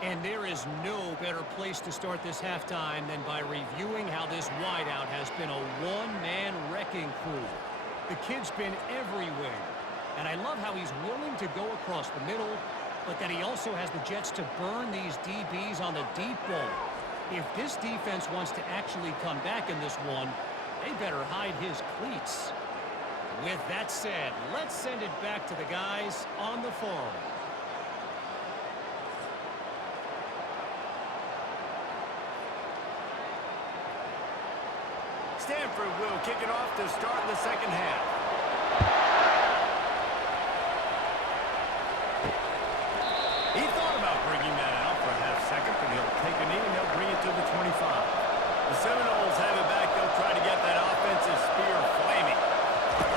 And there is no better place to start this halftime than by reviewing how this wideout has been a one-man wrecking crew. The kid's been everywhere, and I love how he's willing to go across the middle, but that he also has the jets to burn these DBs on the deep ball. If this defense wants to actually come back in this one, they better hide his cleats. With that said, let's send it back to the guys on the farm. Stanford will kick it off to start the second half. He thought about bringing that out for a half second, but he'll take a knee and they'll bring it to the 25. The Seminoles have it back. They'll try to get that offensive spear flaming.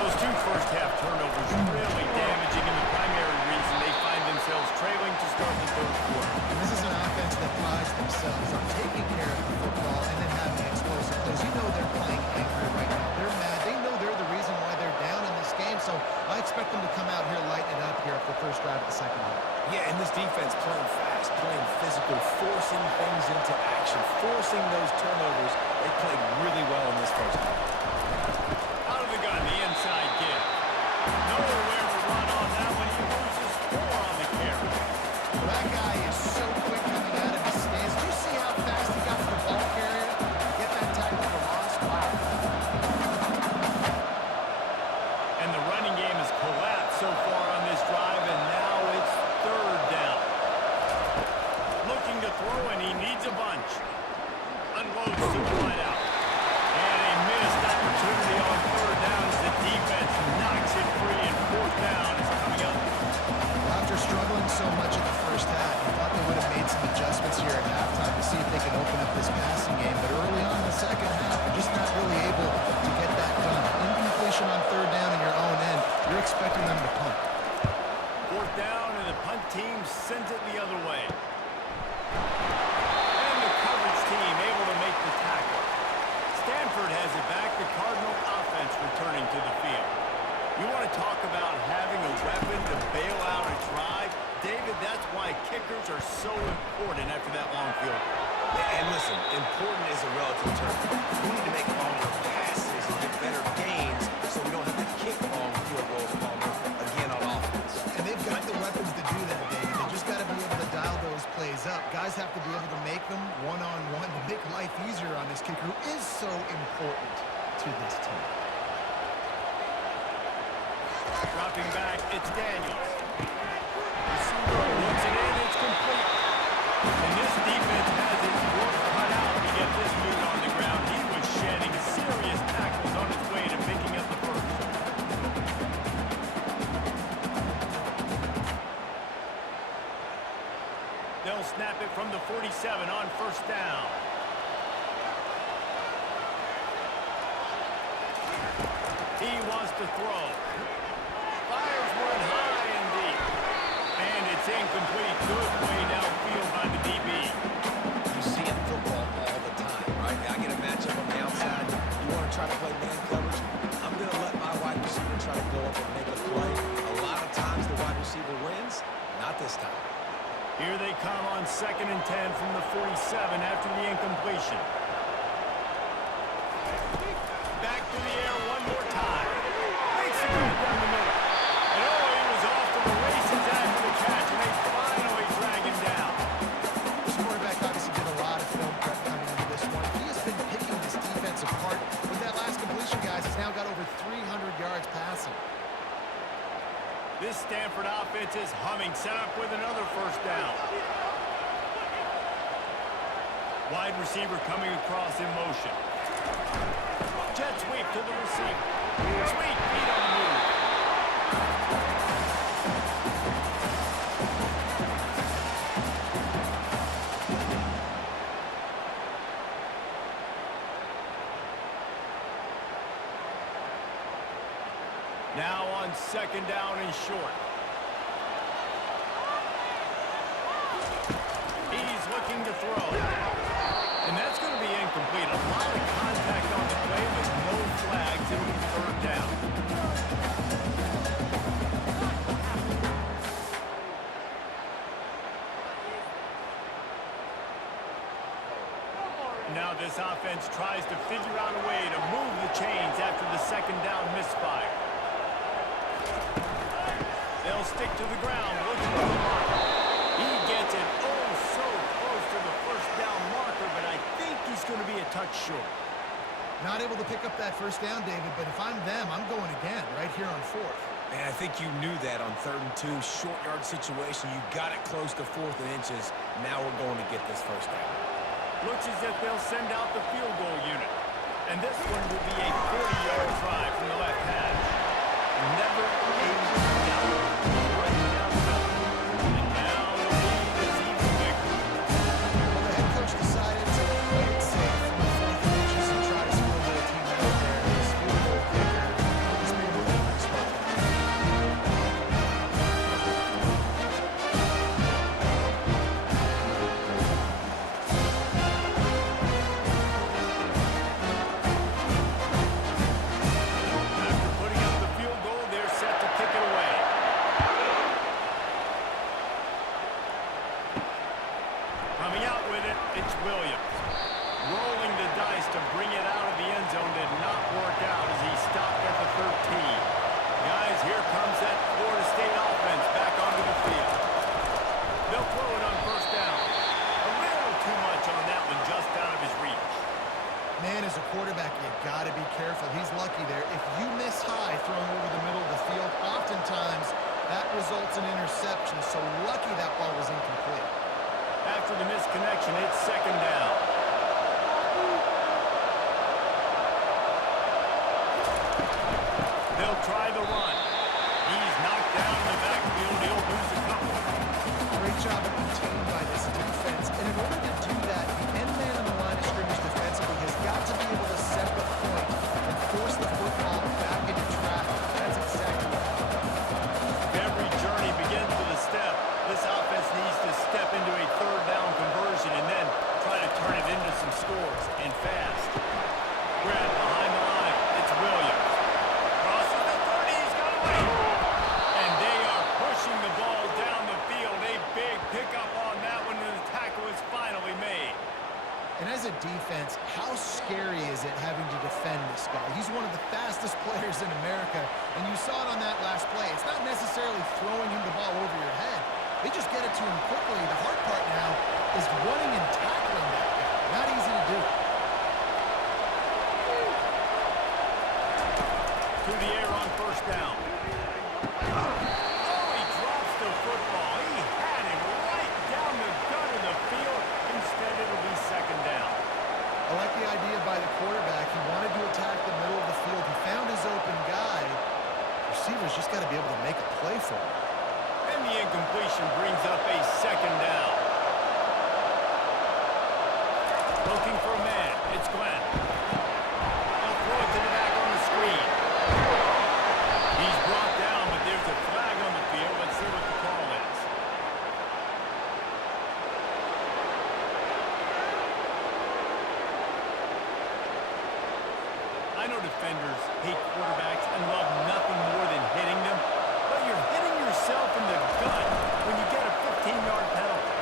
Those two first-half turnovers really damaging, and the primary reason they find themselves trailing to start the third quarter. And this is an offense that prides themselves on taking care of the football and then having explosive plays. You know they're playing angry right now. They're mad. They know they're the reason why they're down in this game, so I expect them to come out here lighting it up here for the first drive of the second half. Yeah, and this defense playing fast, playing physical, forcing things into action, forcing those turnovers. They played really well in this first half. Out of the gun, the inside give. Nowhere to run on that one. He loses 4 on the carry. Well, that guy is so quick coming out of his stance. Do you see how fast he got to the ball carrier? Get that tackle for loss. Wow. And the running game has collapsed so far on this drive, and now it's third down. Looking to throw, and he needs a bunch. Unloads to the wideout. And a missed opportunity on third down as the defense knocks it free, and fourth down is coming up. Well, after struggling so much in the first half, I thought they would have made some adjustments here at halftime to see if they could open up this passing game. But early on in the second half, they're just not really able to get that done. Incompletion on third down in your own end, you're expecting them to punt. Fourth down, and the punt team sends it the other way. And the coverage team able to make the tackle. Stanford has it back. The Cardinal offense returning to the field. You want to talk about having a weapon to bail out a drive? David, that's why kickers are so important after that long field. And listen, important is a relative term. We need to make longer passes and get better gains so we don't have to kick long field goals, Palmer, again on offense. And they've got the weapons to do that, David. They just got to be able to dial those plays up. Guys have to be able to make them one-on-one to make life easier on this kicker who is so important to this team. Dropping back, it's Daniels. Receiver looks it in, it's complete. And this defense has its work cut out to get this dude on the ground. He was shedding serious tackles on his way to picking up the first. They'll snap it from the 47 on first down. He wants to throw. Fires one high and deep. And it's incomplete. Good play downfield by the DB. You see in football all the time, right? I get a matchup on the outside. You want to try to play man coverage? I'm going to let my wide receiver try to go up and make a play. A lot of times the wide receiver wins. Not this time. Here they come on 2nd and 10 from the 47 after the incompletion. Back to the air one more time. Makes the grab down the middle. And oh, he was off to the races after the catch, and they finally drag him down. This quarterback obviously did a lot of film prep coming into this one. He has been picking this defense apart. With that last completion, guys, he's now got over 300 yards passing. This Stanford offense is humming, set up with another first down. Wide receiver coming across in motion. Jet sweep to the receiver. Sweet feet on the move. Now on 2nd down and short. He's looking to throw. And that's going to be incomplete. A lot of contact on the play with no flags. It'll be 3rd down. Now this offense tries to figure out a way to move the chains after the second down misfire. They'll stick to the ground, looking for the marker. He gets it oh so close to the first down marker, but I think he's going to be a touch short. Not able to pick up that first down, David, but if I'm them, I'm going again right here on fourth. Man, I think you knew that on 3rd and 2, short yard situation. You got it close to 4th and inches. Now we're going to get this first down. Looks as if they'll send out the field goal unit. And this one will be a 40-yard try from the left hash. Never a doubt. Right down the middle. And now the lead is even bigger. Well, the head coach decided to play it safe from the 4th and inches and try to score the team out there. This field goal kicker is maybe the next spot. After putting up the field goal, they're set to kick it away. Coming out with it, it's Williams. Rolling the dice to bring it out of the end zone did not work out as he stopped at the 13. Guys, here comes that Florida State offense back onto the field. They'll throw it on first down. A little too much on that one, just out of his reach. Man, as a quarterback, you got to be careful. He's lucky there. If you miss high throwing over the middle of the field, oftentimes that results in interception. So lucky that ball was incomplete. After the misconnection, it's second down. They'll try the run. He's knocked down in the backfield. He'll lose a couple. Great job of contained by this defense. And in order to do that, the end man on the line of scrimmage defensively has got to be able to set the point and force the football back into traffic. That's exactly what happened. Every journey begins with a step. This offense needs to step into a third down conversion and then try to turn it into some scores, and fast. Grab behind the line. It's Williams. Crosses the 30. He's got away. And they are pushing the ball down the field. A big pickup on that one, and the tackle is finally made. And as a defense, how scary is it having to defend this guy? He's one of the fastest players in America, and you saw it on that last play. It's not necessarily throwing him the ball over your head. They just get it to him quickly. The hard part now is running and tackling that guy. Not easy to do. To the air on first down. Oh, he drops the football. He had him right down the gut of the field. Instead, it'll be second down. I like the idea by the quarterback. He wanted to attack the middle of the field. He found his open guy. Receivers just got to be able to make a play for him. And the incompletion brings up a second down. Looking for a man. It's Glenn. They'll throw it to the back on the screen. He's brought down, but there's a flag on the field. Let's see what the call is. I know defenders hate quarterbacks and love nothing more than hitting them, but you're hitting yourself in the gut when you get a 15-yard penalty.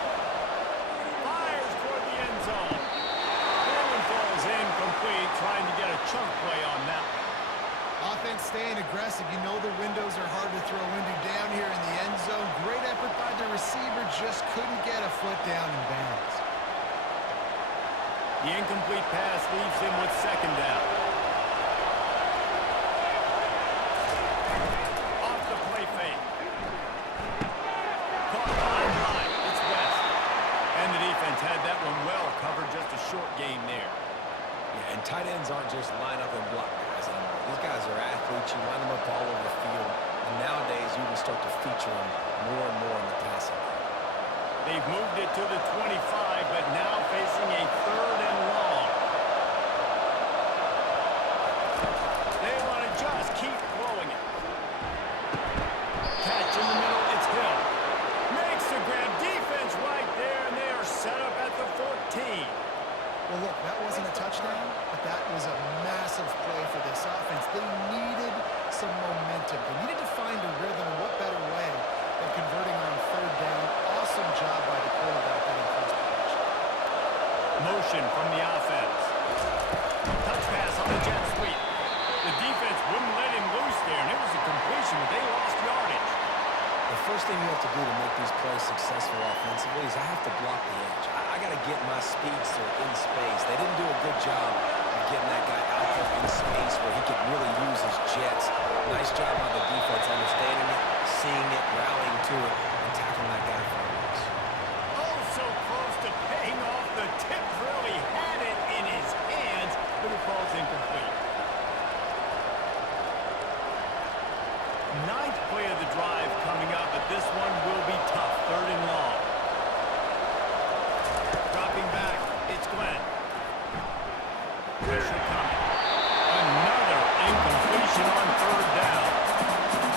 Fires toward the end zone. That one falls incomplete, trying to get a chunk play on that one. Offense staying aggressive. You know the windows are hard to throw into down here in the end zone. Great effort by the receiver. Just couldn't get a foot down in bounds. The incomplete pass leaves him with second down. Off the play fake. Caught behind the line. It's West. And the defense had that one well covered. Just a short game there. Yeah, and tight ends aren't just line up and block guys anymore. These guys are athletes. You line them up all over the field. And nowadays, you can start to feature them more and more in the passing game. They've moved it to the 25, but now facing a third and long. They want to just keep throwing it. Catch in the middle, it's Hill. Makes the grab, defense right there, and they are set up at the 14. Well, look, that wasn't a touchdown, but that was a massive play for this offense. They needed some momentum. They needed to find a rhythm, and what better way than converting on third down. Awesome job by the quarterback getting first pitch. Motion motion from the offense. Touch pass on the jet sweep. The defense wouldn't let him loose there, and it was a completion, but they lost yardage. The first thing you have to do to make these plays successful offensively is I have to block the edge. I got to get my speedster in space. They didn't do a good job of getting that guy out there in space where he could really use his jets. Nice job by the defense understanding it, seeing it, rallying to it, and tackling that guy for a loss. Oh, so close to paying off. The tip really had it in his hands, but it falls incomplete. Ninth play of the drive coming up, but this one will be tough. 3rd and long. Dropping back, it's Glenn. Pressure coming. Another incompletion on 3rd down.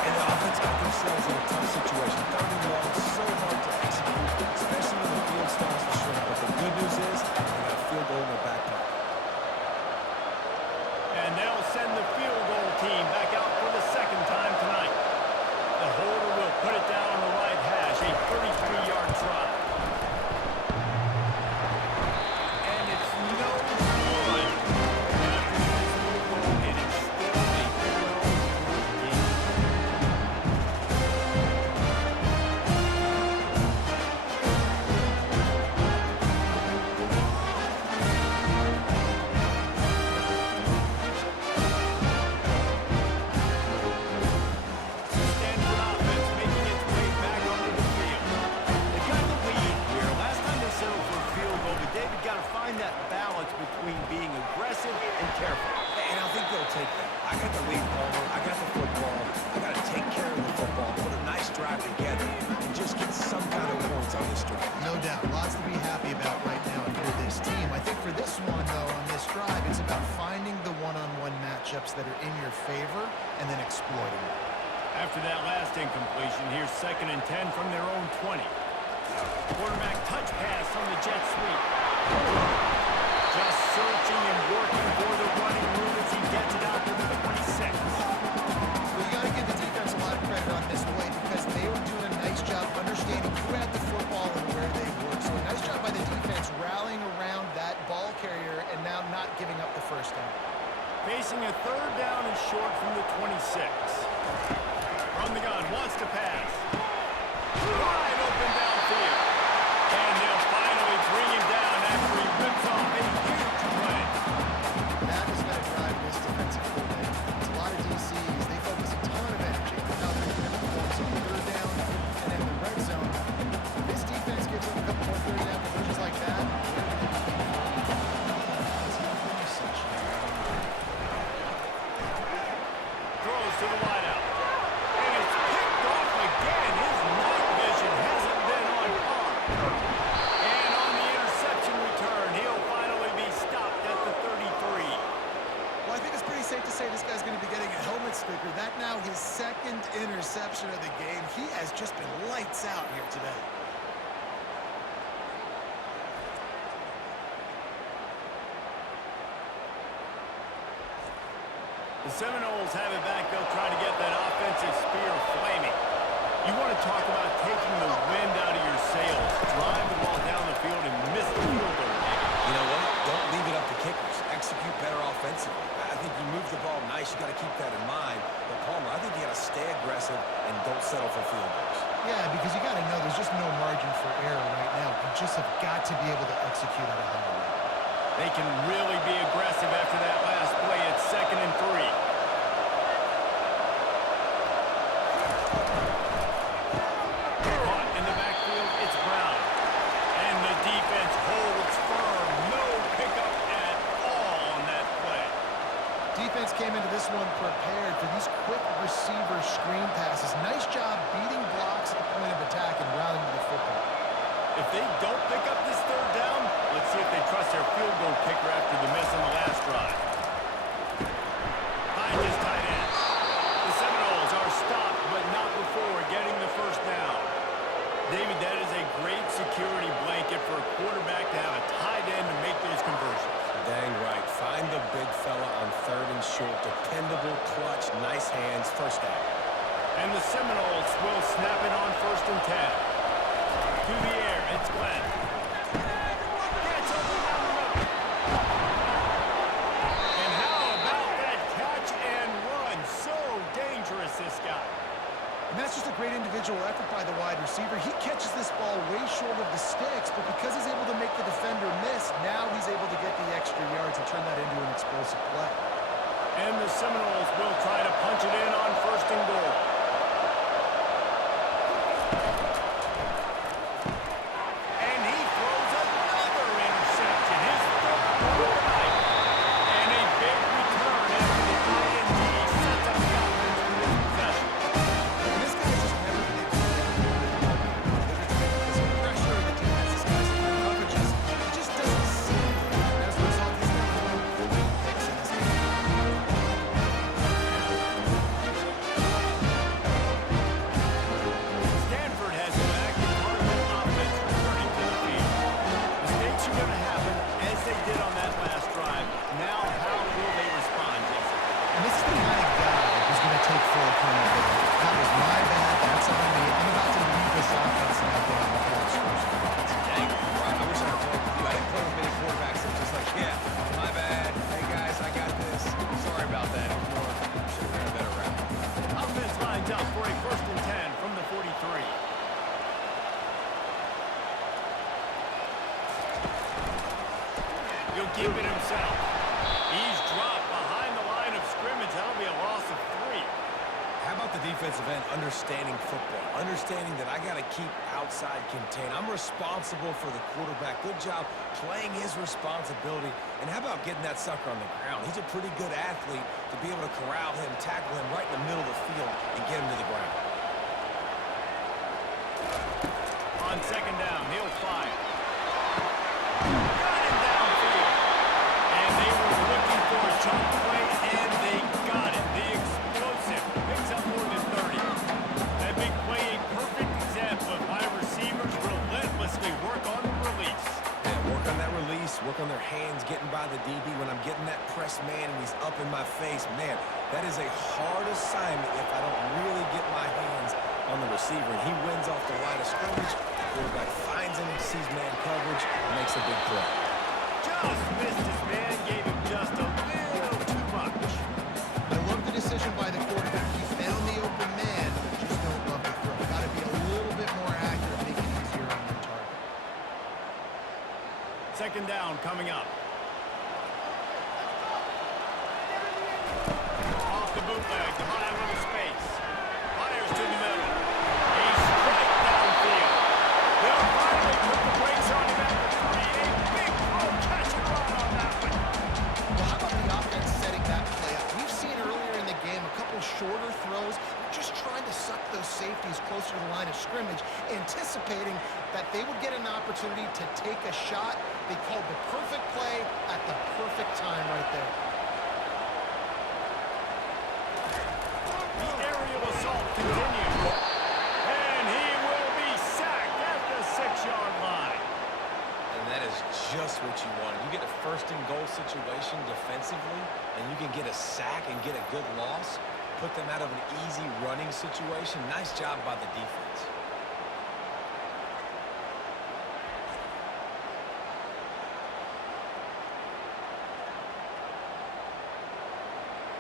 And the offense got themselves in a tough situation. 3rd and long, so hard to execute, especially when the field starts to shrink. But the good news is they got a field goal in their back pocket. And they'll send the field goal team back out for the 2nd time tonight. The holder will put it down on the right hash, a 33-yard try. And it's no good. After this field goal, it is still a 12-point game. Stanford offense making its way back onto the field. They've got the lead here. Last time they settled for a field goal, but David got to find that balance between being aggressive and careful. And I think they'll take that. I got the lead, Palmer. I got the football. I got to take care of the football, put a nice drive together, and just get some kind of points on this drive. No doubt. Lots to be happy about right now for this team. I think for this one, though, on this drive, it's about finding the one-on-one matchups that are in your favor and then exploiting them. After that last incompletion, here's 2nd and 10 from their own 20. Quarterback touch pass on the jet sweep. Just searching and working for the running room as he gets it out to the 26. Well, you got to give the defense a lot of credit on this play because they were doing a nice job understanding who had the football and where they were. So a nice job by the defense rallying around that ball carrier and now not giving up the 1st down. Facing a 3rd down and short from the 26. From the gun, wants to pass. Wide open downfield. And they'll finally bring him down after he rips off a huge play. That is going to drive this defensive coordinator. It's a lot of DCs. They focus a ton of energy on how they're going to perform on 3rd down and in the red zone. This defense gives them a couple more 3rd down conversions like that. Throws to the wideout. And it's picked off again. His night vision hasn't been on par. And on the interception return, he'll finally be stopped at the 33. Well, I think it's pretty safe to say this guy's going to be getting a helmet sticker. That now his 2nd interception of the game. He has just been lights out here today. The Seminoles have it back. They'll try to get that offensive spear flaming. You want to talk about taking the wind out of your sails. Drive the ball down the field and miss the field goal. You know what? Don't leave it up to kickers. Execute better offensively. I think you move the ball nice. You got to keep that in mind. But Palmer, I think you got to stay aggressive and don't settle for field goals. Yeah, because you got to know there's just no margin for error right now. You just have got to be able to execute at a high level. They can really be aggressive after that last play. It's 2nd and 3. Caught in the backfield, it's Brown. And the defense holds firm. No pickup at all on that play. Defense came into this one prepared for these quick receiver screen passes. Nice job beating blocks at the point of attack and rallying to the football. If they don't pick up this 3rd down, let's see if they trust their field goal kicker after the miss on the last drive. Behind his tight end. The Seminoles are stopped, but not before getting the 1st down. David, that is a great security blanket for a quarterback to have a tight end to make those conversions. Dang right. Find the big fella on 3rd and short. Dependable, clutch, nice hands, 1st down. And the Seminoles will snap it on 1st and 10. To the air, it's Glenn. Gets open down the middle. He'll keep it himself. He's dropped behind the line of scrimmage. That'll be a loss of 3. How about the defensive end understanding football? Understanding that I got to keep outside contain. I'm responsible for the quarterback. Good job playing his responsibility. And how about getting that sucker on the ground? He's a pretty good athlete to be able to corral him, tackle him right in the middle of the field, and get him to the ground. On second down, he'll fire. Got him downfield. And they were looking for a chunk play, and they got it. The explosive picks up more than 30. That big play, a perfect example of why receivers relentlessly work on the release. Yeah, work on that release, work on their hands, getting by the DB. When I'm getting that press man and he's up in my face, man, that is a hard assignment if I don't really get my hands on the receiver. And he wins off the line of scrimmage. Quarterback finds him, sees man coverage, and makes a big play. Just missed his man, gave him just a little too much. I love the decision by the quarterback. He found the open man, just don't love the throw. Got to be a little bit more accurate, make it easier on your target. Second down coming up. Off the bootleg, to buy a little space. Fires to the middle. A strike downfield. They'll finally put the brakes on him at the 3. A big throw, catch and run on that one. Well, how about the offense setting that play up? We've seen earlier in the game a couple shorter throws, just trying to suck those safeties closer to the line of scrimmage, anticipating that they would get an opportunity to take a shot. They called the perfect play at the perfect time right there. The aerial assault continues. And he will be sacked at the 6-yard line. And that is just what you want. You get a first-and-goal situation defensively, and you can get a sack and get a good loss, put them out of an easy running situation. Nice job by the defense.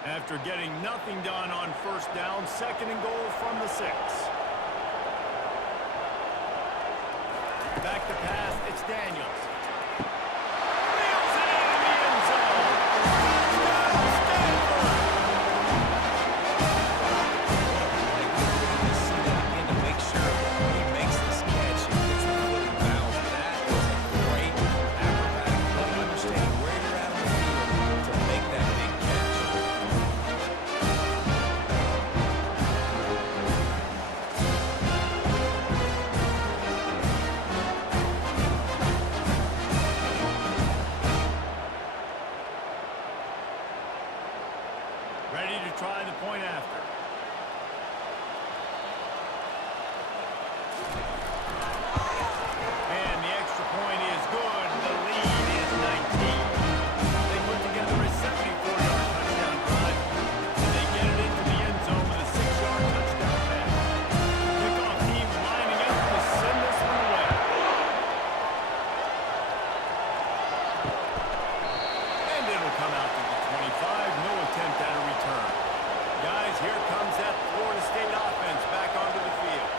After getting nothing done on first down, second and goal from the 6. Back to pass, it's Daniels. Reels it in the end zone. Touchdown, Stanford! See that again to make sure he makes this catch and gets the foot in bounds. That is a great acrobatic play. Understanding where you're at on the field to make that big catch. Ready to try the point after. And the extra point is good. The lead is 19. They put together a 74-yard touchdown drive, and they get it into the end zone with a 6-yard touchdown pass. Kickoff team lining up to send this one away. And it'll come out to the 25. No attempt at a return. Guys, here comes that Florida State offense back onto the field.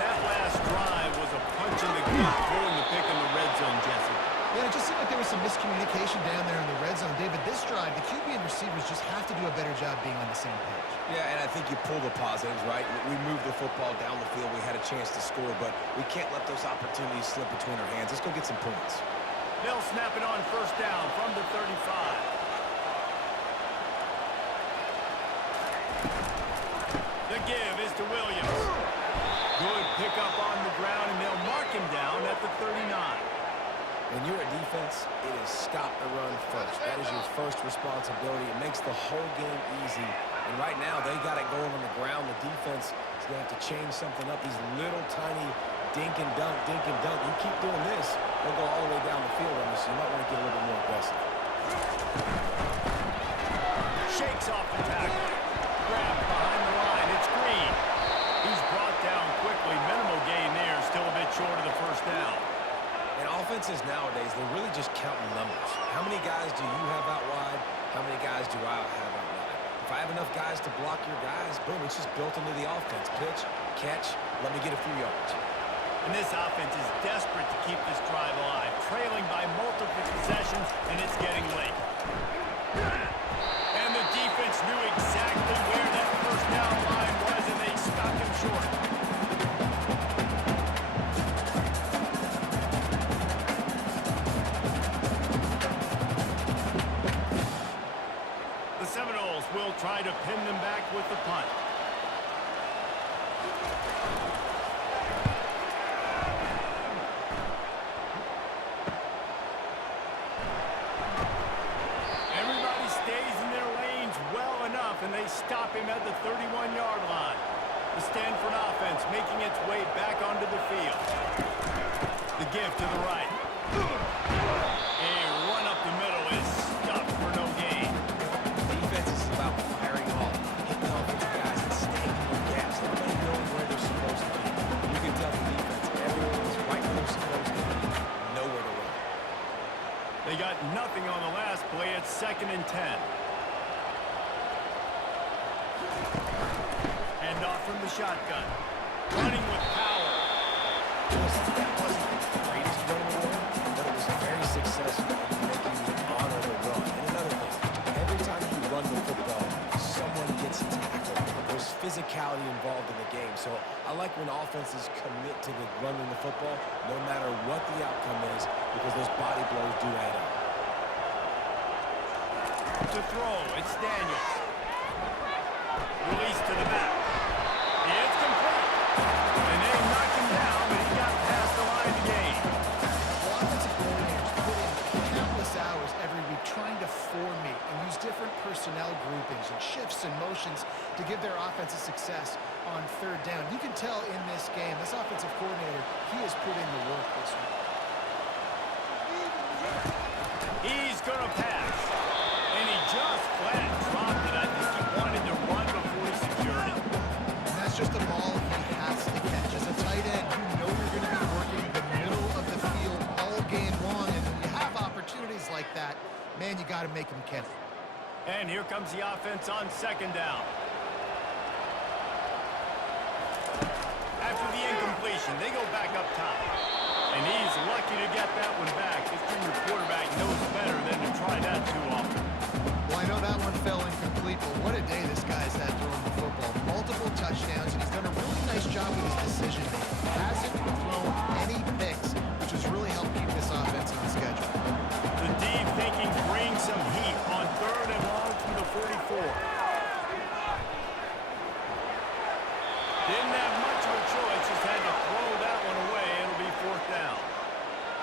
That last drive was a punch in the gut, pulling the pick in the red zone, Jesse. Yeah, it just seemed like there was some miscommunication down there in the red zone. David, this drive, the QB and receivers just have to do a better job being on the same page. Yeah, and I think you pull the positives, right? We moved the football down the field. We had a chance to score, but we can't let those opportunities slip between our hands. Let's go get some points. They'll snap it on first down from the 35. The give is to Williams. Good pickup on the ground, and they'll mark him down at the 39. When you're a defense, it is stop the run first. That is your first responsibility. It makes the whole game easy. And right now, they got it going on the ground. The defense is going to have to change something up. These little tiny dink and dunk, dink and dunk. You keep doing this, they'll go all the way down the field on you, so you might want to get a little bit more aggressive. Shakes off the tackle. Grabbed behind the line. It's Green. He's brought down quickly. Minimal gain there. Still a bit short of the first down. And offenses nowadays, they're really just counting numbers. How many guys do you have out wide? How many guys do I have out wide? If I have enough guys to block your guys, boom, it's just built into the offense. Pitch, catch, let me get a few yards. And this offense is desperate to keep this drive alive, trailing by multiple possessions, and it's pin them back with the punt. Everybody stays in their lanes well enough, and they stop him at the 31-yard line. The Stanford offense making its way back onto the field. The give to the right. A run up the middle is stuffed for no gain. Defense is about firing off, hitting offensive guys and staying in their gaps. Everybody knowing where they're supposed to be. You can tell the defense, everyone is right where they're supposed to be. Nowhere to run. They got nothing on the last play. It's 2nd and 10. Hand off from the shotgun. Running with power. Listen, that wasn't the greatest run in the world, but it was very successful in making you honor the run. And another thing, every time you run the football, someone gets tackled. There's physicality involved in the game. So I like when offenses commit to the running the football, no matter what the outcome is, because those body blows do add up. To throw, it's Daniels. Release to the back. It's complete. And they knocked him down, but he got past the line to gain. Well, offensive coordinators put in countless hours every week trying to formate and use different personnel groupings and shifts and motions to give their offensive success on 3rd down. You can tell in this game, this offensive coordinator, he has put in the work this week. He's going to pass. And he just flat dropped it. I think he wanted to run before he secured it. And that's just a ball he has to catch. As a tight end, you know you're going to be working the middle of the field all game long. And when you have opportunities like that, man, you got to make them count. And here comes the offense on 2nd down. After the incompletion, they go back up top. And he's lucky to get that one back. This junior quarterback knows better than to try that too often. Well, I know that one fell incomplete, but what a day this guy's had throwing the football. Multiple touchdowns, and he's done a really nice job with his decision-making. Hasn't thrown any picks, which has really helped keep this offense on schedule. The D thinking bring some heat on 3rd and long from the 44. Didn't have much of a choice, just had to throw that one away. It'll be 4th down.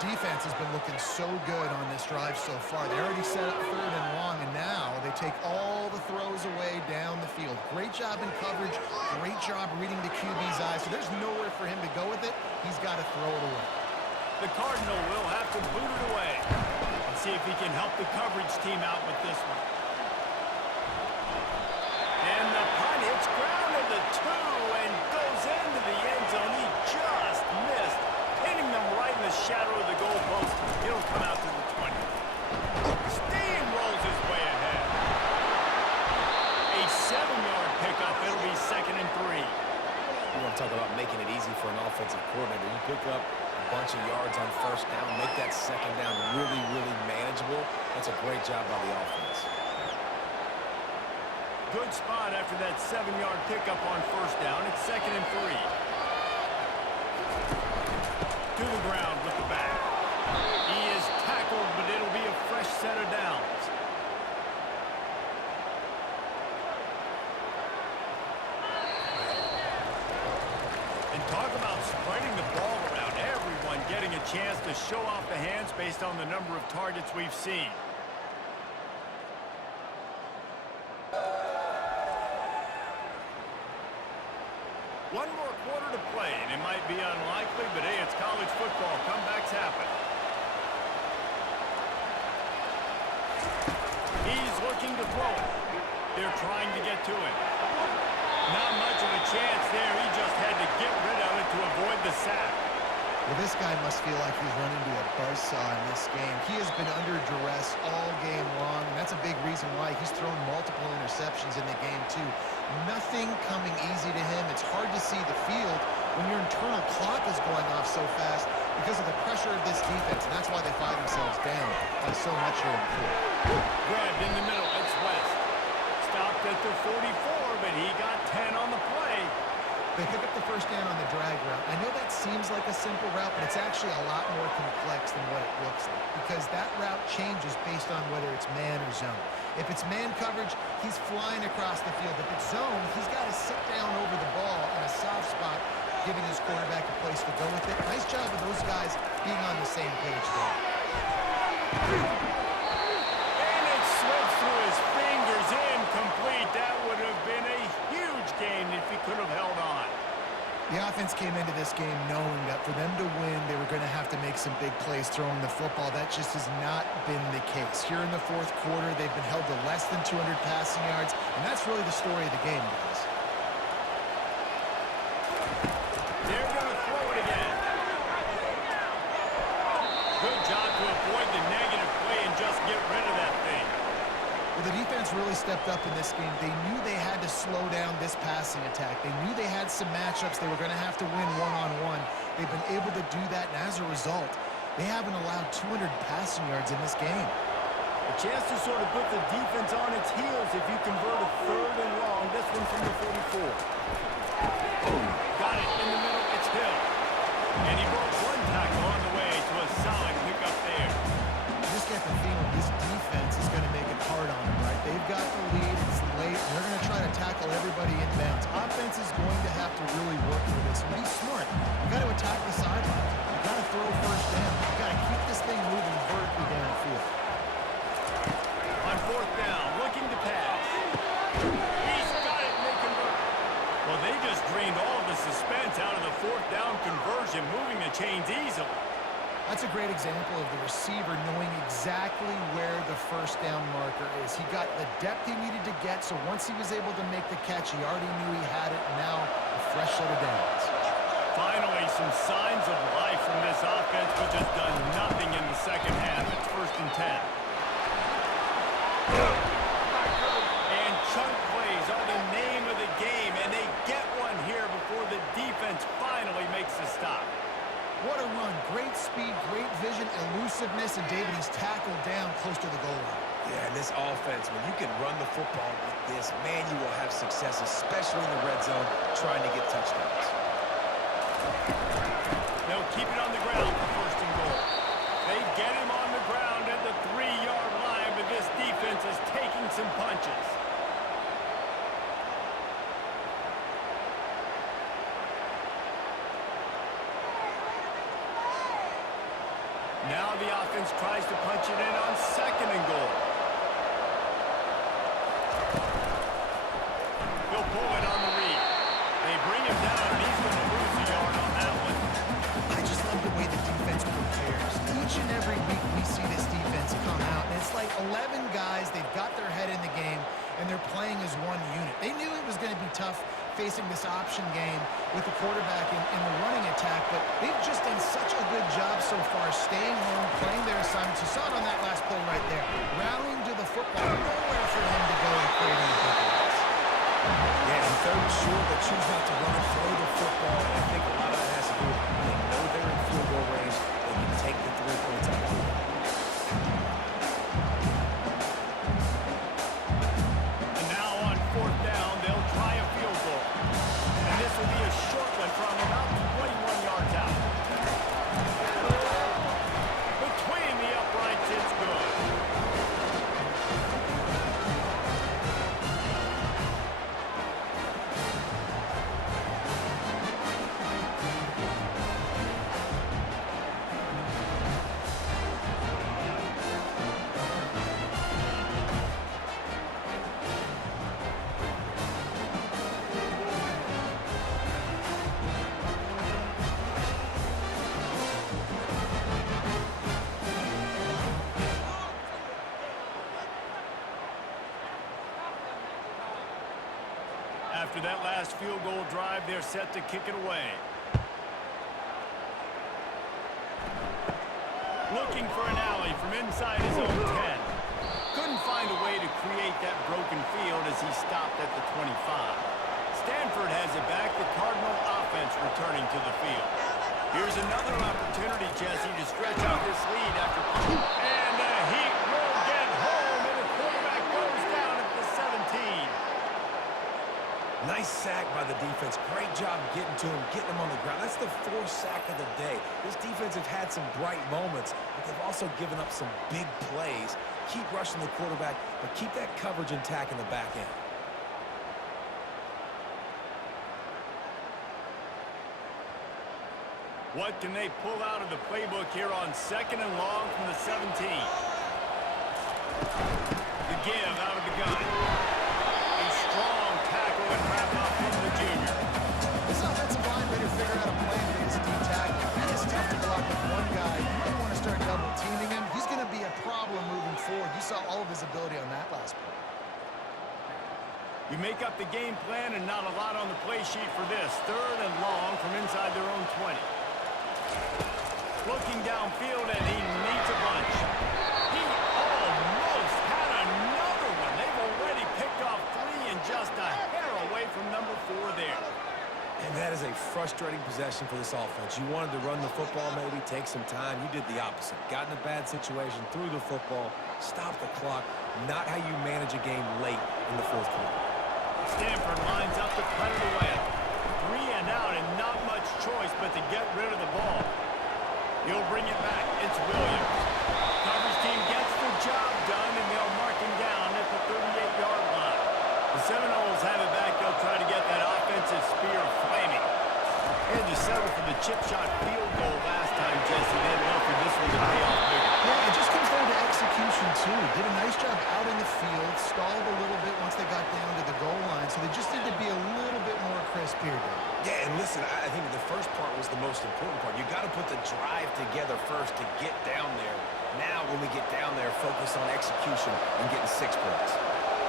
Defense has been looking so good on this drive so far. They already set up 3rd and long, and now they take all the throws away down the field. Great job in coverage, great job reading the QB's eyes, so there's nowhere for him to go with it. He's got to throw it away. The Cardinal will have to boot it away and see if he can help the coverage team out with this one. And the punt hits ground at the 2 and goes into the end zone. He just missed, hitting them right in the shadow of the goalpost. It'll come out to the 20. Steamrolls his way ahead. A 7-yard pickup. It'll be 2nd and 3. You want to talk about making it easy for an offensive coordinator. You pick up a bunch of yards on 1st down, make that 2nd down really, really manageable. That's a great job by the offense. Good spot after that 7-yard pickup on 1st down. It's 2nd and 3. To the ground with the back. He is tackled, but it'll be a fresh set of downs. And talk about spreading the ball around. Everyone getting a chance to show off the hands based on the number of targets we've seen. One more quarter to play, and it might be unlikely, but hey, it's college football. Comebacks happen. He's looking to throw it. They're trying to get to him. Not much of a chance there. He just had to get rid of it to avoid the sack. Well, this guy must feel like he's running to a buzzsaw in this game. He has been under duress all game long, and that's a big reason why he's thrown multiple interceptions in the game, too. Nothing coming easy to him. It's hard to see the field when your internal clock is going off so fast because of the pressure of this defense, and that's why they find themselves down by so much here in the fourth. Grabbed in the middle. It's West. Stopped at the 44, but he got 10 on the play. They pick up the 1st down on the drag route. I know that seems like a simple route, but it's actually a lot more complex than what it looks like because that route changes based on whether it's man or zone. If it's man coverage, he's flying across the field. If it's zone, he's got to sit down over the ball in a soft spot, giving his quarterback a place to go with it. Nice job of those guys being on the same page there. And it slips through his fingers, incomplete. That would have been a huge gain if he could have held on. The offense came into this game knowing that for them to win, they were going to have to make some big plays throwing the football. That just has not been the case. Here in the fourth quarter, they've been held to less than 200 passing yards, and that's really the story of the game, guys. They're going to throw it again. Good job to avoid the negative play and just get rid of that thing. Well, the defense really stepped up in this game. They knew they had to slow down this passing attack. They knew they had some matchups they were going to have to win one-on-one. They've been able to do that, and as a result, they haven't allowed 200 passing yards in this game. A chance to sort of put the defense on its heels if you convert a 3rd and long. This one from the 44. Got it in the middle. It's Hill. And he broke one tackle on the way to a solid pickup there. I just get the feeling this defense is going to make it hard on them, right? They've got the lead. It's late, and they're going to try to tackle everybody inbounds. Offense is going to have to really work for this and be smart. You got to attack the sideline. You got to throw first down. You got to keep this thing moving vertically downfield. On 4th down, looking to pass. He's got it, and they convert. Well, they just drained all of the suspense out of the 4th down conversion, moving the chains easily. That's a great example of the receiver knowing exactly where the first down marker is. He got the depth he needed to get, so once he was able to make the catch, he already knew he had it, and now a fresh set of downs. Finally, some signs of life from this offense, which has done nothing in the second half. It's 1st and 10. And chunk plays are the name of the game, and they get one here before the defense finally makes a stop. What a run. Great speed, great vision, elusiveness, and David, he's tackled down close to the goal line. Yeah, and this offense, when you can run the football like this, man, you will have success, especially in the red zone, trying to get touchdowns. They'll keep it on the ground for 1st and goal. They get him on the ground at the 3-yard line, but this defense is taking some punches. Now the offense tries to punch it in on 2nd and goal. He'll pull it on the read. They bring him down, and he's going to lose a yard on that one. I just love the way the defense prepares. Each and every week we see this defense come out, and it's like 11 guys, they've got their head in the game, and they're playing as one unit. They knew it was going to be tough facing this option game with the quarterback in the running attack, but they've just done such a good job so far staying home, playing their assignments. You saw it on that last play right there. Rallying to the football, nowhere for him to go and create any big plays. Yeah, and 3rd and short, they choose not to run and throw the football, and I think a lot of that has to do with they know they're in field goal range. They can take the 3 points out of it. And now on 4th down, they'll try a field goal. And this will be a short one from about 21 yards out. Between the uprights, it's good. After that last field goal drive, they're set to kick it away. Looking for an alley from inside his own 10. Couldn't find a way to create that broken field as he stopped at the 25. Stanford has it back, the Cardinal offense returning to the field. Here's another opportunity, Jesse, to stretch out this lead after... And the Heat will get home, and the quarterback goes down at the 17. Nice sack by the defense. Great job getting to him, getting him on the ground. That's the fourth sack of the day. This defense have had some bright moments, but they've also given up some big plays. Keep rushing the quarterback, but keep that coverage intact in the back end. What can they pull out of the playbook here on 2nd and long from the 17? The give out of the gun. A strong tackle and wrap up from the junior. This offensive line better figure out a plan for his D tackle. He is tough to block with one guy. You don't want to start double teaming him. He's going to be a problem moving forward. You saw all of his ability on that last play. You make up the game plan and not a lot on the play sheet for this. 3rd and long from inside their own 20. Looking downfield, and he needs a bunch. He almost had another one. They've already picked off 3 and just a hair away from number 4 there. And that is a frustrating possession for this offense. You wanted to run the football, maybe take some time. You did the opposite. Got in a bad situation, threw the football, stopped the clock. Not how you manage a game late in the 4th quarter. Stanford lines up to cut it away. 3 and out, and not much choice but to get rid of the ball. He'll bring it back. It's Williams. Coverage team gets the job done, and they'll mark him down at the 38-yard line. The Seminoles have it back. They'll try to get that offensive spear flaming. Had to settle for the chip shot field goal last time, Jesse. They had for this one to pay off bigger. Yeah, it just comes down to execution, too. Did a nice job out in the field, stalled a little bit once they got down to the goal line, so they just need to be a little bit more crisp here, Dave. Yeah, and listen, I think the first part was the most important part. You got to put the drive together first to get down there. Now, when we get down there, focus on execution and getting 6 points.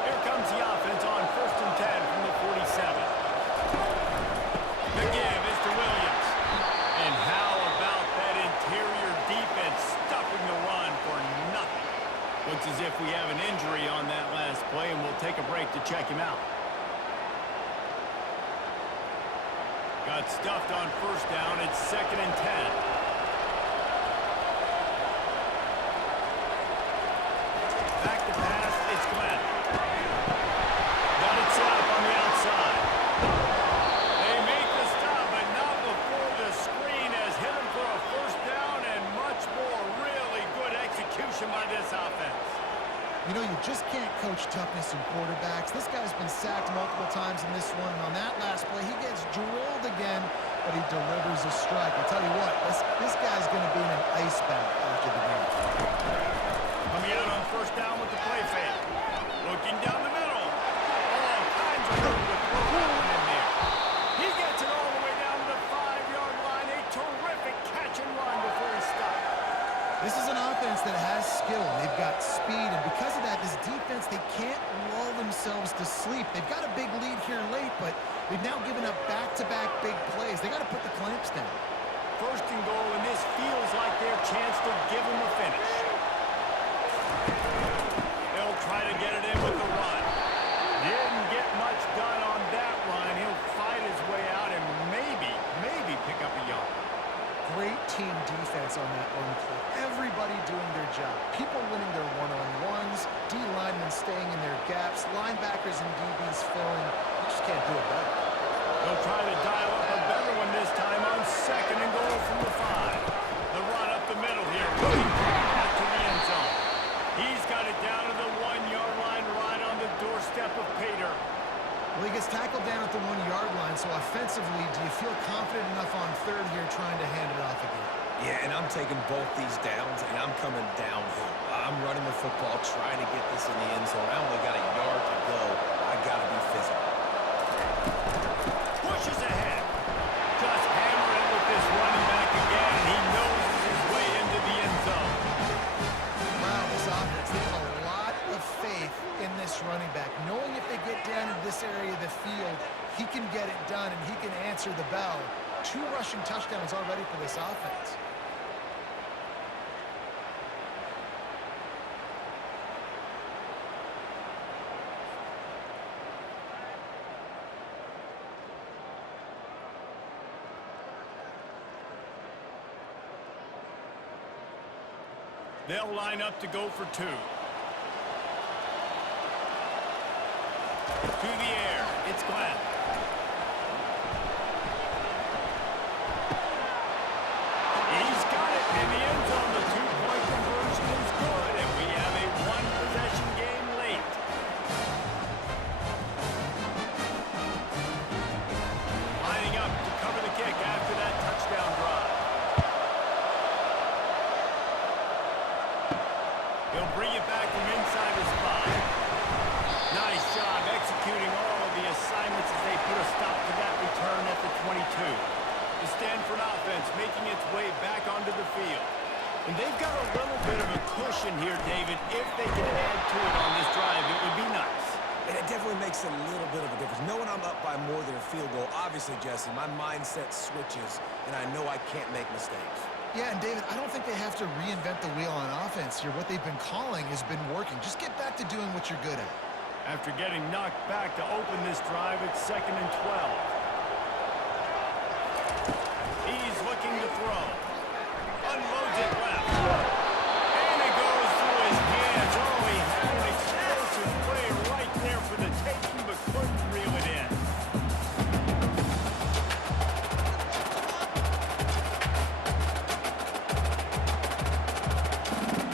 Here comes the offense on 1st and 10 from the 47. The give is to Williams. And how about that interior defense stopping the run for nothing? Looks as if we have an injury on that last play, and we'll take a break to check him out. Got stuffed on 1st down. It's 2nd and 10. Back to pass. It's Glenn. Got it set up on the outside. They make the stop, but not before the screen has hit him for a 1st down, and much more really good execution by this offense. You know, you just can't coach toughness in quarterbacks. This guy's been sacked multiple times in this one, and on that last play, he gets drilled again, but he delivers a strike. I tell you what, this guy's going to be in an ice bath after the game. Coming out on 1st down with the play fake. Looking down the middle. All kinds of room to throw that one in there. He gets it all the way down to the 5-yard line. A terrific catch and run before he stopped. This is an offense that has skill. They've got speed, and because of that, this defense, they can't lull themselves to sleep. They've got a big lead here late, but they've now given up back-to-back big plays. They got to put the clamps down. 1st and goal, and this feels like their chance to give them a finish. They'll try to get it in with the run. Didn't get much done on that run. He'll fight his way out and maybe pick up a yard. Great team defense on that one play. Everybody doing their job. People winning their one-on-ones, D linemen staying in their gaps, linebackers and DBs filling. You just can't do it better. They'll try to dial up a better one this time on 2nd and goal from the 5. The run up the middle here. Looking for a path to the end zone. He's got it down to the 1-yard line right on the doorstep of Pater. Well, he gets tackled down at the 1-yard line, so offensively, do you feel confident enough on 3rd here trying to hand it off again? Yeah, and I'm taking both these downs, and I'm coming downhill. I'm running the football, trying to get this in the end zone. I only got a yard to go. I got to be physical. Pushes ahead. Just hammer it with this running back again. He knows his way into the end zone. Wow, this offense, they have a lot of faith in this running back, knowing if they get down in this area of the field, he can get it done and he can answer the bell. 2 rushing touchdowns already for this offense. They'll line up to go for 2. To the air. It's Glenn. He'll bring it back from inside his 5. Nice job executing all of the assignments as they put a stop to that return at the 22. The Stanford offense making its way back onto the field. And they've got a little bit of a cushion here, David. If they can add to it on this drive, it would be nice. And it definitely makes a little bit of a difference. Knowing I'm up by more than a field goal, obviously, Jesse, my mindset switches, and I know I can't make mistakes. Yeah, and David, I don't think they have to reinvent the wheel on offense here. What they've been calling has been working. Just get back to doing what you're good at. After getting knocked back to open this drive, it's 2nd and 12. He's looking to throw. Unloads it left. And it goes through his hands. Oh, he had an explosive play right there for the taking, but couldn't reel it in.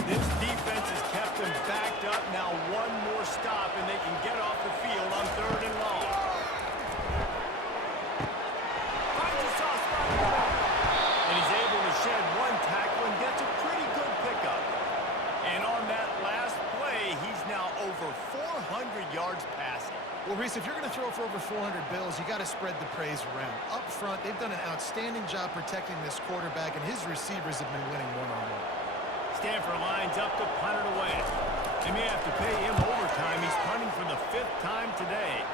This defense has kept him backed up. Now one more stop, and they can get off the field on 3rd and long. Finds a soft spot. And he's able to shed one tackle and gets a pretty good pickup. And on that last play, he's now over 400 yards passing. Well, Reese, if you're going to throw for over 400 bills, you got to spread the praise around. Up front, they've done an outstanding job protecting this quarterback, and his receivers have been winning one-on-one. Stanford lines up to punt it away. They may have to pay him overtime. He's punting for the 5th time today.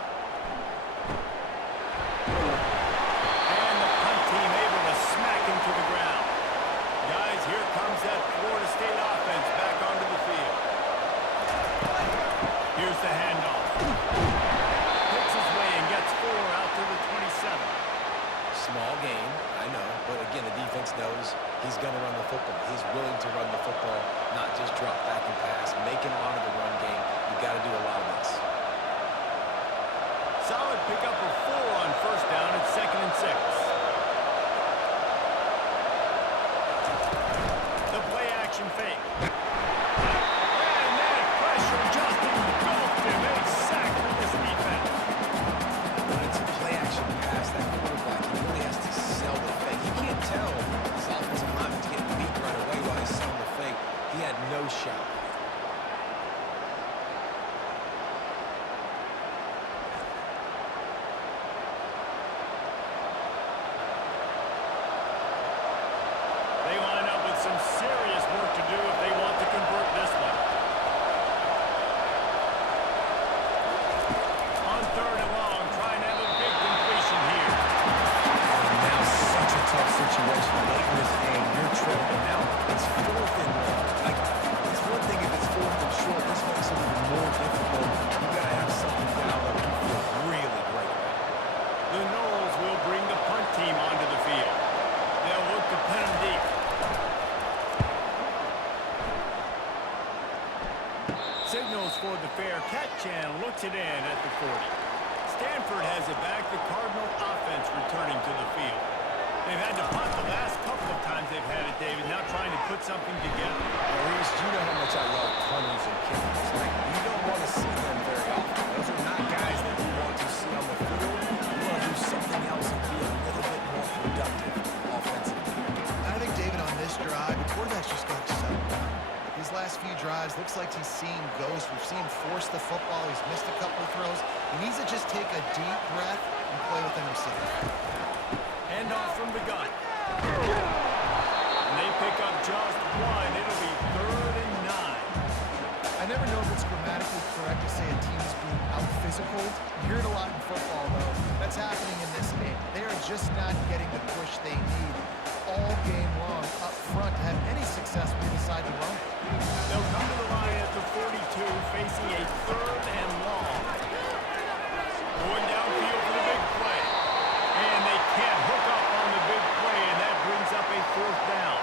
And the punt team able to smack him to the ground. Guys, here comes that Florida State offense back onto the field. Here's the handoff. Picks his way and gets 4 out to the 27. Small game, I know, but again, the defense knows he's going to run the football. He's willing to run the football, not just drop back and pass, make him honor the run game. You got to do a lot of this. Solid pickup of 4 on 1st down at 2nd and 6. The play action fake. And that pressure just engulfed him. A sack for this defense. When it's a play action pass, that quarterback, he really has to sell the fake. You can't tell his offensive lineman's getting beat right away while he's selling the fake. He had no shot. They line up with some serious work to do if they want to convert this one. On 3rd and long, trying to have a big completion here. And now such a tough situation late in this game. You're trailing, and now it's 4th and long. Like, it's one thing if it's 4th and short. This makes it even more difficult. You got to have something down that you feel really great about. The Noles will bring the punt team onto the field. They'll look to pin him deep. Signals for the fair catch and looks it in at the 40. Stanford has it back. The Cardinal offense returning to the field. They've had to punt the last couple of times they've had it, David. Now trying to put something together. Reese, you know how much I love punters and kickers. Like, you don't want to see them very often. Those are not guys that you want to see on the field. You want to do something else and be a little bit more productive offensively. I think, David, on this drive, the quarterback's just got to settle down. These last few drives, looks like he's seen ghosts. We've seen him force the football. He's missed a couple of throws. He needs to just take a deep breath and play within himself. Handoff from the gun. And they pick up just 1. It'll be 3rd and 9. I never know if it's grammatically correct to say a team is being out-physical. You hear it a lot in football, though. That's happening in this game. They are just not getting the push they need all game long up front to have any success when they decide to run. They'll come to the line at the 42, facing a 3rd and long. Going downfield for the big play. And they can't hook up on the big play, and that brings up a 4th down.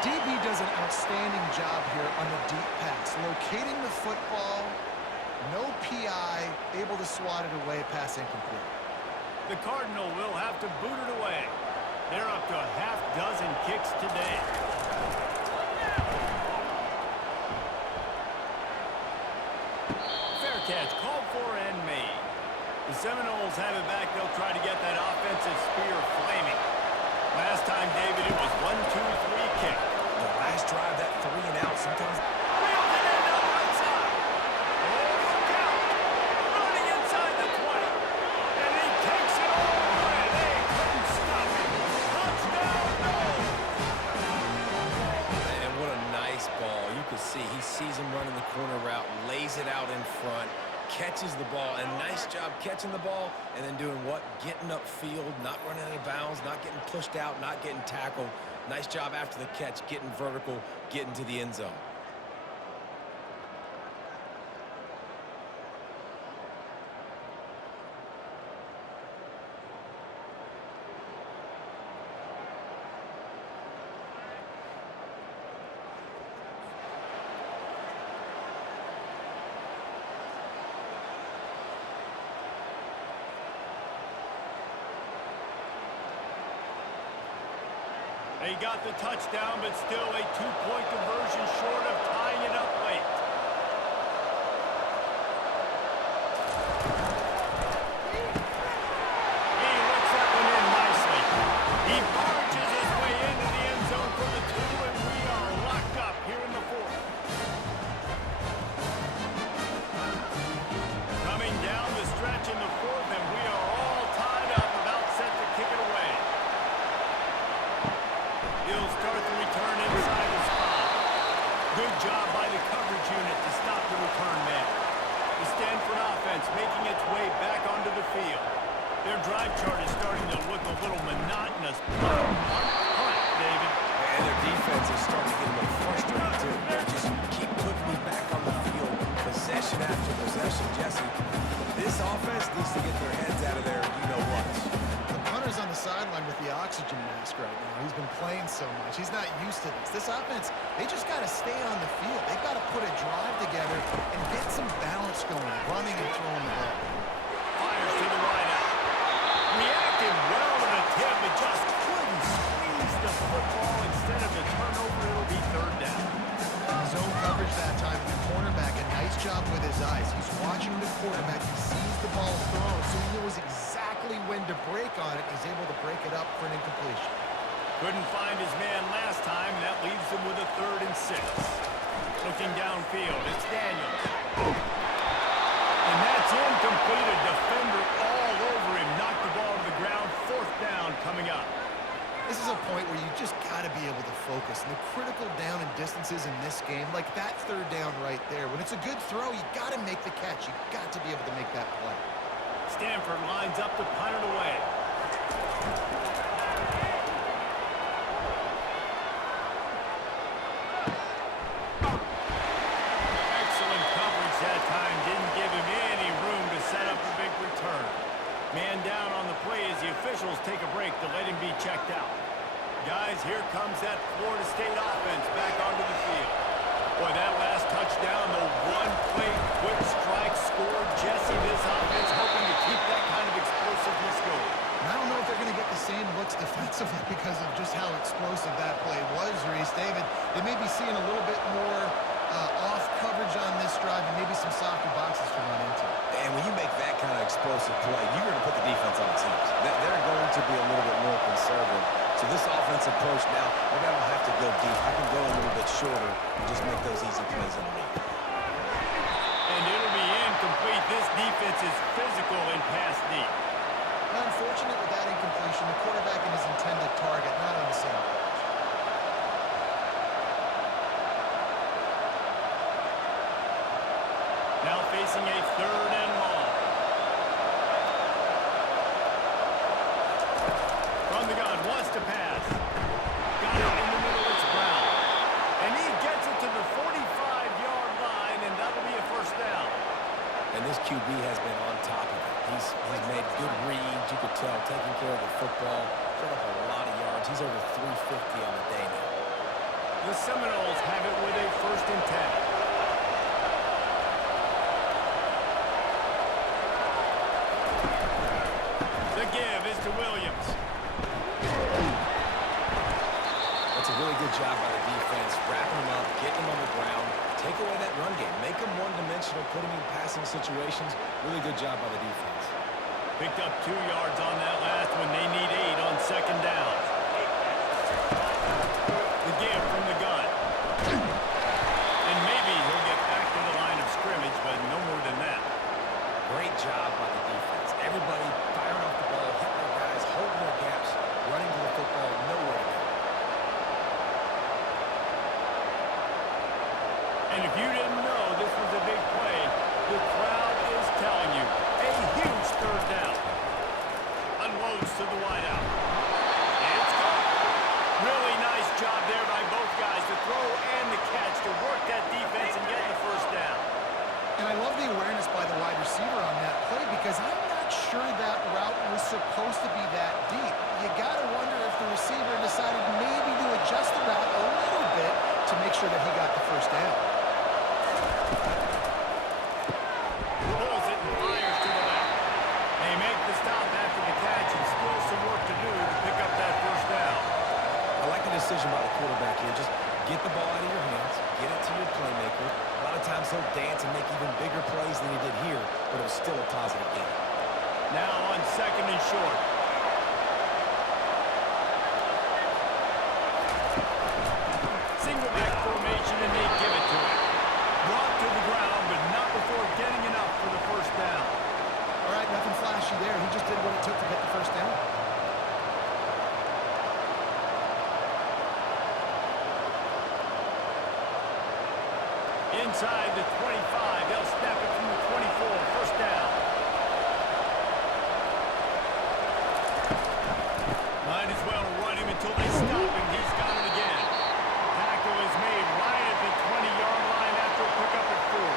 DB does an outstanding job here on the deep pass, locating the football, no PI, able to swat it away, pass incomplete. The Cardinal will have to boot it away. They're up to a half-dozen kicks today. Fair catch, called for and made. The Seminoles have it back. They'll try to get that offensive spear flaming. Last time, David, it was 1-2-3 kick. The last drive, that 3 and out, sometimes to see. He sees him running the corner route, lays it out in front, catches the ball, and nice job catching the ball and then doing what? Getting upfield, not running out of bounds, not getting pushed out, not getting tackled. Nice job after the catch, getting vertical, getting to the end zone. They got the touchdown, but still a two-point conversion short of tying it up late. He lets that one in nicely. He barges his way into the end zone for the two, and we are locked up here in the fourth. Coming down the stretch in the fourth, and we are all tied up, about set to kick it away. He'll start the return inside the spot. Good job by the coverage unit to stop the return man. The Stanford offense making its way back onto the field. Their drive chart is starting to look a little monotonous. Punt, David. And their defense is starting to get a little frustrated, too. They just keep putting me back on the field, possession after possession. Jesse, this offense needs to get their heads out of there, you-know-what. On the sideline with the oxygen mask right now. He's been playing so much. He's not used to this. This offense, they just got to stay on the field. They've got to put a drive together and get some balance going, running and throwing the ball. Fires to the wideout. Reacted well to the tip, but just couldn't squeeze the football. Instead of the turnover, it'll be third down. Zone coverage that time. The cornerback, a nice job with his eyes. He's watching the quarterback. He sees the ball thrown, so he knows exactly when to break on it. He's able to break it up for an incompletion. Couldn't find his man last time. That leaves him with a 3rd and 6. Looking downfield, it's Daniels. And that's incomplete. A defender all over him. Knocked the ball to the ground. 4th down coming up. This is a point where you just got to be able to focus. And the critical down and distances in this game, like that 3rd down right there, when it's a good throw, you got to make the catch. You got to be able to make that play. Stanford lines up to punt it away. Excellent coverage that time. Didn't give him any room to set up a big return. Man down on the play as the officials take a break to let him be checked out. Guys, here comes that Florida State offense back onto the field. Boy, that last touchdown, the one-play quick strike score. Jesse, this offense hoping to keep that kind of explosiveness going. And I don't know if they're going to get the same looks defensively because of just how explosive that play was, Reese. David, they may be seeing a little bit more off coverage on this drive and maybe some softer boxes to run into. And when you make that kind of explosive play, you're going to put the defense on its heels. They're going to be a little bit more conservative. So this offensive approach now, maybe I don't have to go deep. I can go a little bit shorter and just make those easy plays underneath. And it'll be incomplete. This defense is physical and pass deep. Unfortunate with that incompletion. The quarterback and his intended target not on the same page. Now facing a 3rd and long. From the gun, wants to pass. Got it in the middle, it's Brown. And he gets it to the 45-yard line, and that'll be a 1st down. And this QB has been on top of it. He's made good reads, you could tell, taking care of the football, put up a lot of yards. He's over 350 on the day now. The Seminoles have it with a 1st and 10. The give is to Williams. That's a really good job by the defense, wrapping them up, getting them on the ground, take away that run game, make them one-dimensional, put them in passing situations. Really good job by the defense. Picked up 2 yards on that last one. They need 8 on 2nd down. The give from the gun. And maybe he'll get back to the line of scrimmage, but no more than that. Great job by the defense. Everybody firing off the ball, hitting their guys, holding their gaps, running to the football, nowhere to go. And if you didn't know this was a big play, the crowd is telling you. A huge third down. Unloads to the wideout. And it's gone. Really nice job there by both guys to throw and the catch to work that defense and get the first down. And I love the awareness by the wide receiver on that play because I'm not sure that route was supposed to be that deep. You got to wonder if the receiver decided maybe to adjust the route a little bit to make sure that he got the first down. Pulls it and fires to the left. They make the stop after the catch and still some work to do to pick up that first down. I like the decision by the quarterback here. Just get the ball out of your hands, get it to your playmaker. A lot of times he'll dance and make even bigger plays than he did here, but it was still a positive game. Now on second and short. Single back formation, and they give it to him. Brought to the ground, but not before getting enough for the first down. All right, nothing flashy there. He just did what it took to get the first down. Inside the 25, they'll snap it from the 24, first down. Might as well run him until they stop him. He's got it again. Tackle is made right at the 20-yard line after a pickup at 4.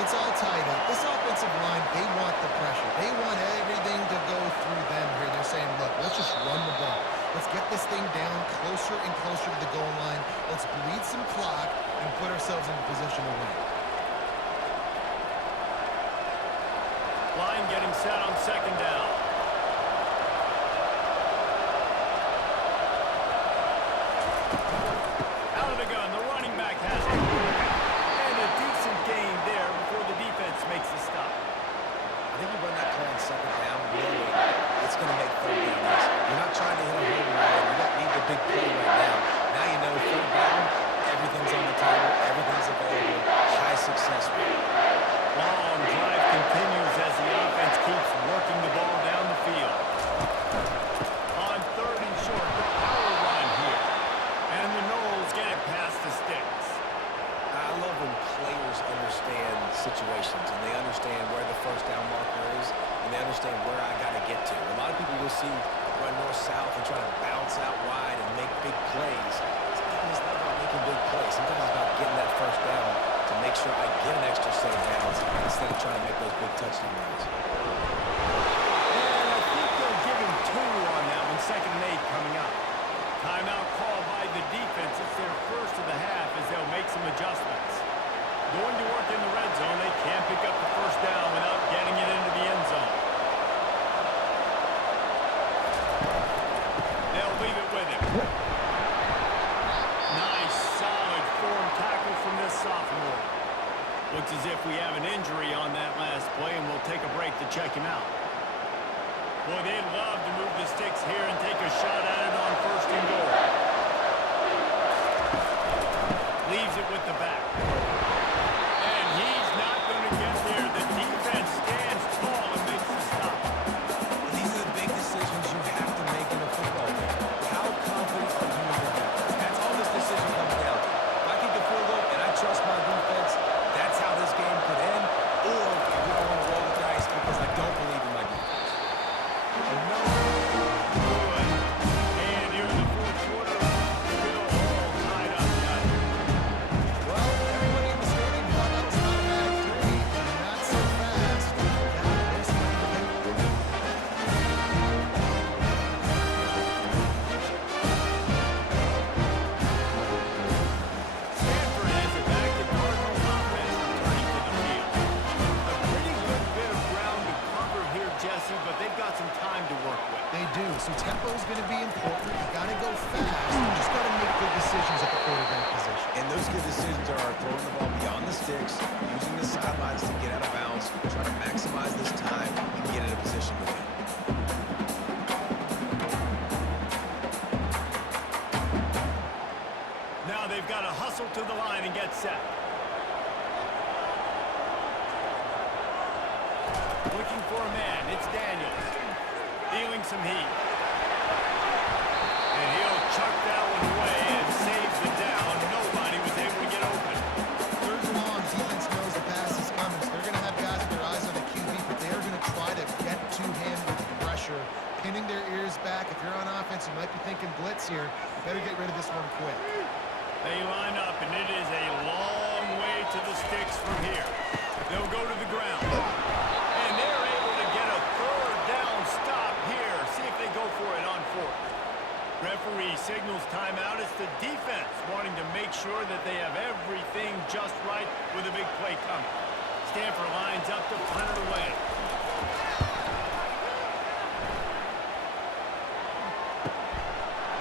It's all tied up. This offensive line, they want the pressure. They want everything to go through them here. They're saying, look, let's just run the ball. Let's get this thing down closer and closer to the goal line. Let's bleed some clock and put ourselves into position to win. Line getting set on second down. Out of the gun, the running back has it. And a decent gain there before the defense makes the stop. I think you run that play on second down, really, it's going to make third down easy. You're not trying to hit a home run. You don't need the big play right now. Now you know third down, everything's on the table, everything's available, high success rate. Long drive continues as the offense keeps working the ball down the field. On third and short, the power run here. And the Knowles get it past the sticks. I love when players understand situations and they understand where the first down marker is and they understand where I got to get to. A lot of people you'll see run north-south and try to bounce out wide and make big plays. Sometimes it's not about making big plays. Sometimes it's about getting that first down to make sure I get an extra set of downs instead of trying to make those big touchdown runs. And I think they'll give him 2 on that one, second and 8 coming up. Timeout called by the defense. It's their first of the half as they'll make some adjustments. Going to work in the red zone. They can't pick up the first down without getting it into the end zone. They'll leave it with him. Nice, solid form tackle from this sophomore. Looks as if we have an injury on that last play, and we'll take a break to check him out. Boy, they'd love to move the sticks here and take a shot at it on first and goal. Leaves it with the back. And he's not going to get there. The defense stands tall and makes the stop. These are the big decisions you have to make in a football game. How confident are you in your defense? That's all this decision comes down to. If I kick a field goal and I trust my defense, that's how this game could end. Or we don't want to roll the dice because I don't believe in my defense. And here in the fourth quarter, still all tied up, guys. Well, everybody in the stadium thought that was an automatic 3. Not so fast. That missed by the kick. Stanford has it back. The Cardinal offense returning to the field. A pretty good bit of ground to cover here, Jesse, but they've got some time to work with. They do. So tempo is going to be important. You got to go fast. You just got to make good decisions at the quarterback position. And those good decisions are throwing the ball beyond the sticks, using the sidelines to get out of bounds, trying to maximize this time and get in a position to win. Now they've got to hustle to the line and get set. Looking for a man. It's Daniels. Feeling some heat. And he'll chuck that one away and saves the down. Nobody was able to get open. quick. They line up, and it is a long way to the sticks from here. They'll go to the ground. And they're able to get a third down stop here. See if they go for it on fourth. Referee signals timeout. It's the defense wanting to make sure that they have everything just right with a big play coming. Stanford lines up to punt it away.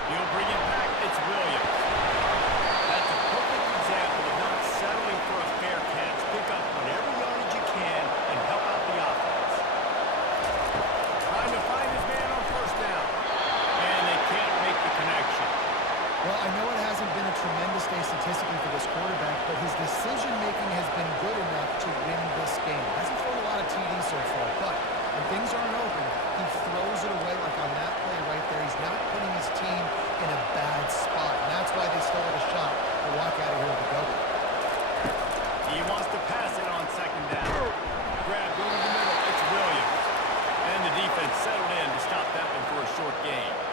He'll bring it back. It's Williams. That's a perfect example of not settling for a fair catch. Pick up whatever yardage you can and help out the offense. Trying to find his man on first down. And they can't make the connection. Well, I know it hasn't been a tremendous day statistically for this quarterback, but his decision-making has been good enough to win this game. Hasn't thrown a lot of TDs so far, but when things aren't open, he throws it away like on that play right there. He's not putting his team in a bad spot, and that's why they still have a shot to walk out of here with a W. He wants to pass it on second down. Grabbed over the middle. It's Williams. And the defense settled in to stop that one for a short gain.